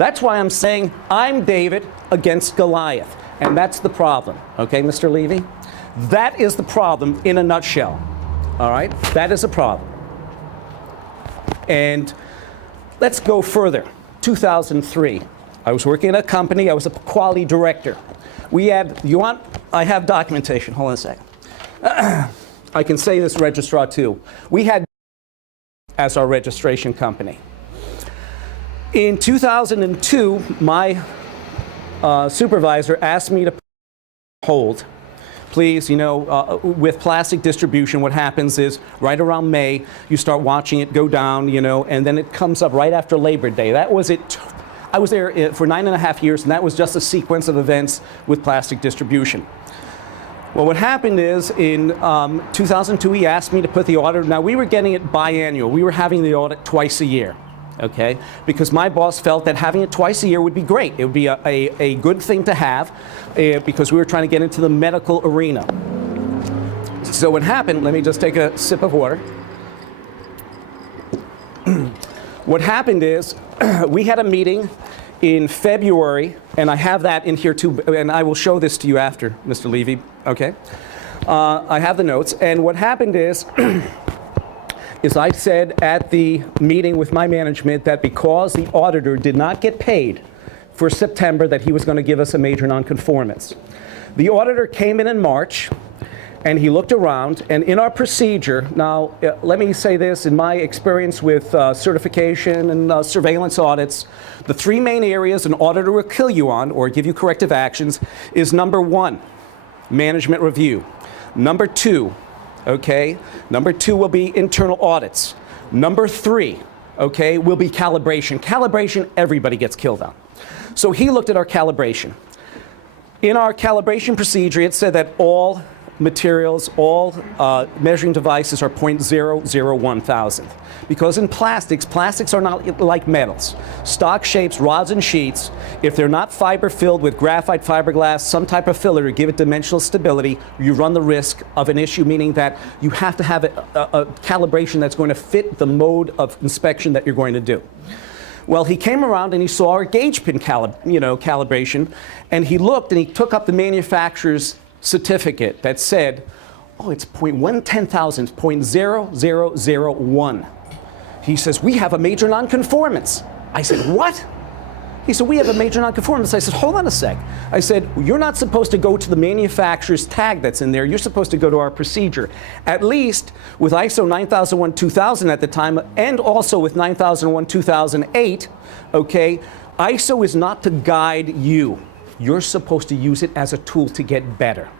That's why I'm saying I'm David against Goliath. And that's the problem. Okay, Mr. Levy? That is the problem in a nutshell. All right? That is a problem. And let's go further. 2003. I was working at a company. I was a quality director. We had, I have documentation. Hold on a second. I can say this registrar too. We had as our registration company. In 2002, my supervisor asked me to hold. Please, with plastic distribution, what happens is right around May, you start watching it go down, and then it comes up right after Labor Day. That was it. I was there for 9.5 years, and that was just a sequence of events with plastic distribution. Well, what happened is in 2002, he asked me to put the audit. Now, we were getting it biannual. We were having the audit twice a year. Okay, because my boss felt that having it twice a year would be great. It would be a good thing to have because we were trying to get into the medical arena. So what happened, let me just take a sip of water. What happened is we had a meeting in February, and I have that in here too, and I will show this to you after, Mr. Levy, okay? I have the notes, and what happened is I said at the meeting with my management that because the auditor did not get paid for September, that he was going to give us a major nonconformance. The auditor came in March, and he looked around, and in our procedure, now let me say this, in my experience with certification and surveillance audits, the three main areas an auditor will kill you on or give you corrective actions is number one, management review. Number two, okay, number two will be internal audits. Number three, okay, will be calibration. Calibration, everybody gets killed on. So he looked at our calibration. In our calibration procedure, it said that all materials, all measuring devices are 0.001 thousandth. Because in plastics are not like metals. Stock shapes, rods and sheets, if they're not fiber filled with graphite, fiberglass, some type of filler to give it dimensional stability, you run the risk of an issue, meaning that you have to have a calibration that's going to fit the mode of inspection that you're going to do. Well, he came around and he saw our gauge pin calibration, and he looked and he took up the manufacturer's certificate that said, oh, it's 0.1 thousandth, 0.0001. He says, we have a major nonconformance. I said, what? He said, we have a major nonconformance. I said, hold on a sec. I said, you're not supposed to go to the manufacturer's tag that's in there. You're supposed to go to our procedure. At least with ISO 9001-2000 at the time, and also with 9001-2008, okay, ISO is not to guide you. You're supposed to use it as a tool to get better.